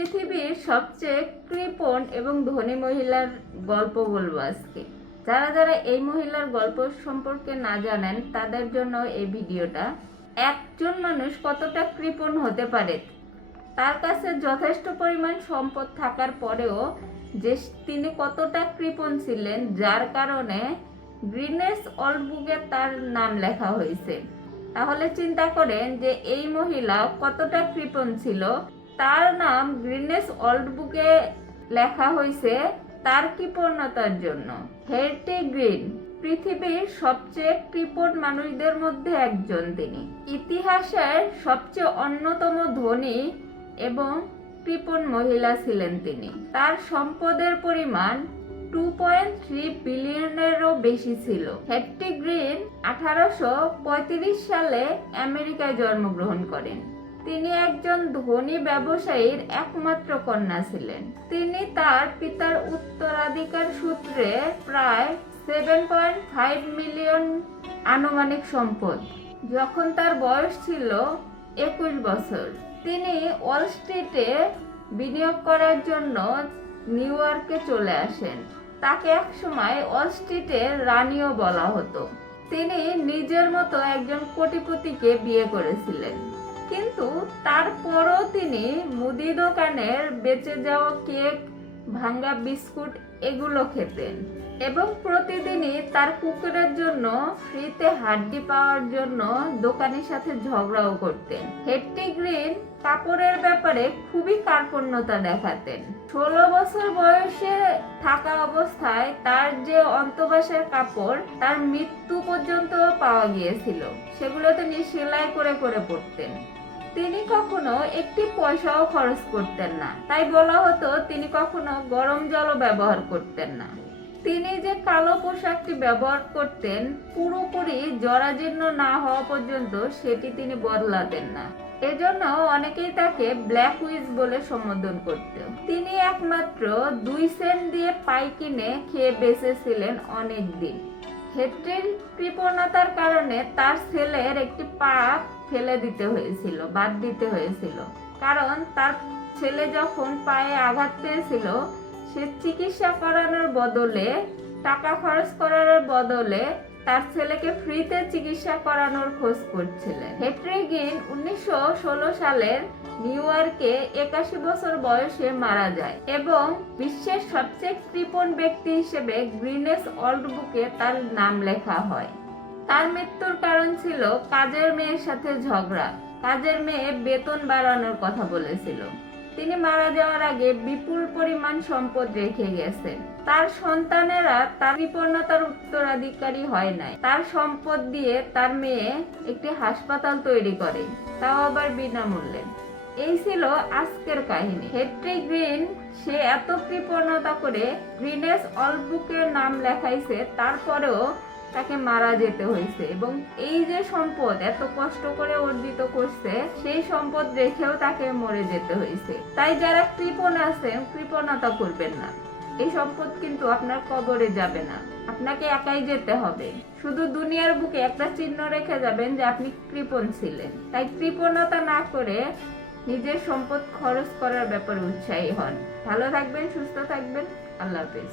পৃথিবীর সবচেয়ে কৃপণ এবং ধনী মহিলার গল্প বলবো আজকে। যারা যারা এই মহিলার গল্প সম্পর্কে না জানেন তাদের জন্য এই ভিডিওটা। একজন মানুষ কতটা কৃপণ হতে পারে, তার কাছে যথেষ্ট পরিমাণ সম্পদ থাকার পরেও যে তিনি কতটা কৃপণ ছিলেন, যার কারণে গিনেস ওয়ার্ল্ড বুকে তার নাম লেখা হয়েছে। তাহলে চিন্তা করেন যে এই মহিলা কতটা কৃপণ ছিল। তার নাম গিনেস ওয়ার্ল্ড বুকে লেখা হয়েছে তার কৃপণতার জন্য। হেট্টি গ্রিন পৃথিবীর সবচেয়ে কৃপণ মানুষদের মধ্যে একজন। তিনি ইতিহাসের সবচেয়ে অন্যতম ধনী এবং কৃপণ মহিলা ছিলেন তিনি। তার সম্পদের পরিমাণ 2.3 বিলিয়নেরও বেশি ছিল। হেট্টি গ্রিন 1835 সালে আমেরিকায় জন্মগ্রহণ করেন। তিনি একজন ধনী ব্যবসায়ীর একমাত্র কন্যা ছিলেন। তিনি তার পিতার উত্তরাধিকার সূত্রে প্রায় 7.5 মিলিয়ন আনুমানিক সম্পদ। যখন তার বয়স ছিল 21 বছর, তিনি ওয়াল স্ট্রিটে বিনিয়োগ করার জন্য নিউ ইয়র্কে চলে আসেন। তাকে একসময় ওয়াল স্ট্রিটের রানীও বলা হতো। তিনি নিজের মতো একজন কোটিপতিকে বিয়ে করেছিলেন, কিন্তু তারপরও তিনি মুদি দোকানের বেঁচে যাওয়া কেক, ভাঙ্গা বিস্কুট এগুলো খেতেন এবং প্রতিদিনই তার কুকুরের জন্য ফ্রিতে হাড্ডি পাওয়ার জন্য দোকানের সাথে ঝগড়াও করতেন। হেট্টি গ্রিন কাপড়ের ব্যাপারে খুবই কার্পণ্যতা দেখাতেন। 16 বছর বয়সে থাকা অবস্থায় তার যে অন্তঃবাসের কাপড় তার মৃত্যু পর্যন্ত পাওয়া গিয়েছিল, সেগুলো তিনি সেলাই করে করে পরতেন। তিনি কখনো একটি পয়সাও খরচ করতেন না, তাই বলা হতো তিনি কখনো গরম জলও ব্যবহার করতেন না। তিনি যে কালো পোশাকটি ব্যবহার করতেন পুরোপুরি জরাজীর্ণ না হওয়া পর্যন্ত সেটি তিনি বদলাতেন না। এজন্য অনেকেই তাকে ব্ল্যাক উইচ বলে সম্বোধন করত। তিনি একমাত্র 2 সেন্ট দিয়ে পাই কিনে খেয়ে বেঁচেছিলেন অনেক দিন। হেট্টির কৃপণতার কারণে তার ছেলের একটি পা ফেলে দিতে হয়েছিল, বাদ দিতে হয়েছিল। কারণ তার ছেলে যখন পায়ে আঘাত পেয়েছিল, সে চিকিৎসা করানোর বদলে, টাকা খরচ করার বদলে তার ছেলেকে ফ্রিতে চিকিৎসা করানোর খোঁজ করছিলেন। হেট্টি গ্রিন 1916 সালের নিউ ইয়র্কে 81 বছর বয়সে মারা যায় এবং বিশ্বের সবচেয়ে কৃপণ ব্যক্তি হিসেবে গিনেস ওয়ার্ল্ড বুকে তার নাম লেখা হয়। তার মৃত্যুর কারণ ছিল কাজের মেয়ের সাথে ঝগড়া। কাজের মেয়ে বেতন বাড়ানোর কথা বলেছিল। তিনি মারা যাওয়ার আগে বিপুল পরিমাণ সম্পদ রেখে গেছেন। তার সন্তানেরা তার কৃপণতার উত্তরাধিকারী হয় নাই। তার সম্পদ দিয়ে তার মেয়ে একটি হাসপাতাল তৈরি করে, তাও আবার বিনামূল্যে। এই ছিল আজকের কাহিনী। হেট্টি গ্রিন সে এত কৃপণতা করে গিনেস ওয়ার্ল্ড বুকের নাম লেখাইছে, তারপরেও তাকে মারা যেতে হয়েছে এবং এই যে সম্পদ এত কষ্ট করে অর্জিত করছে, সেই সম্পদ রেখেও তাকে মরে যেতে হয়েছে। তাই যারা কৃপণ আছেন, কৃপণতা করবেন না। এই সম্পদ কিন্তু আপনার কবরে যাবে না, আপনাকে একাই যেতে হবে। শুধু দুনিয়ার বুকে একটা চিহ্ন রেখে যাবেন যে আপনি কৃপণ ছিলেন। তাই কৃপণতা না করে নিজের সম্পদ খরচ করার ব্যাপারে উৎসাহী হন। ভালো থাকবেন, সুস্থ থাকবেন। আল্লাহ হাফেজ।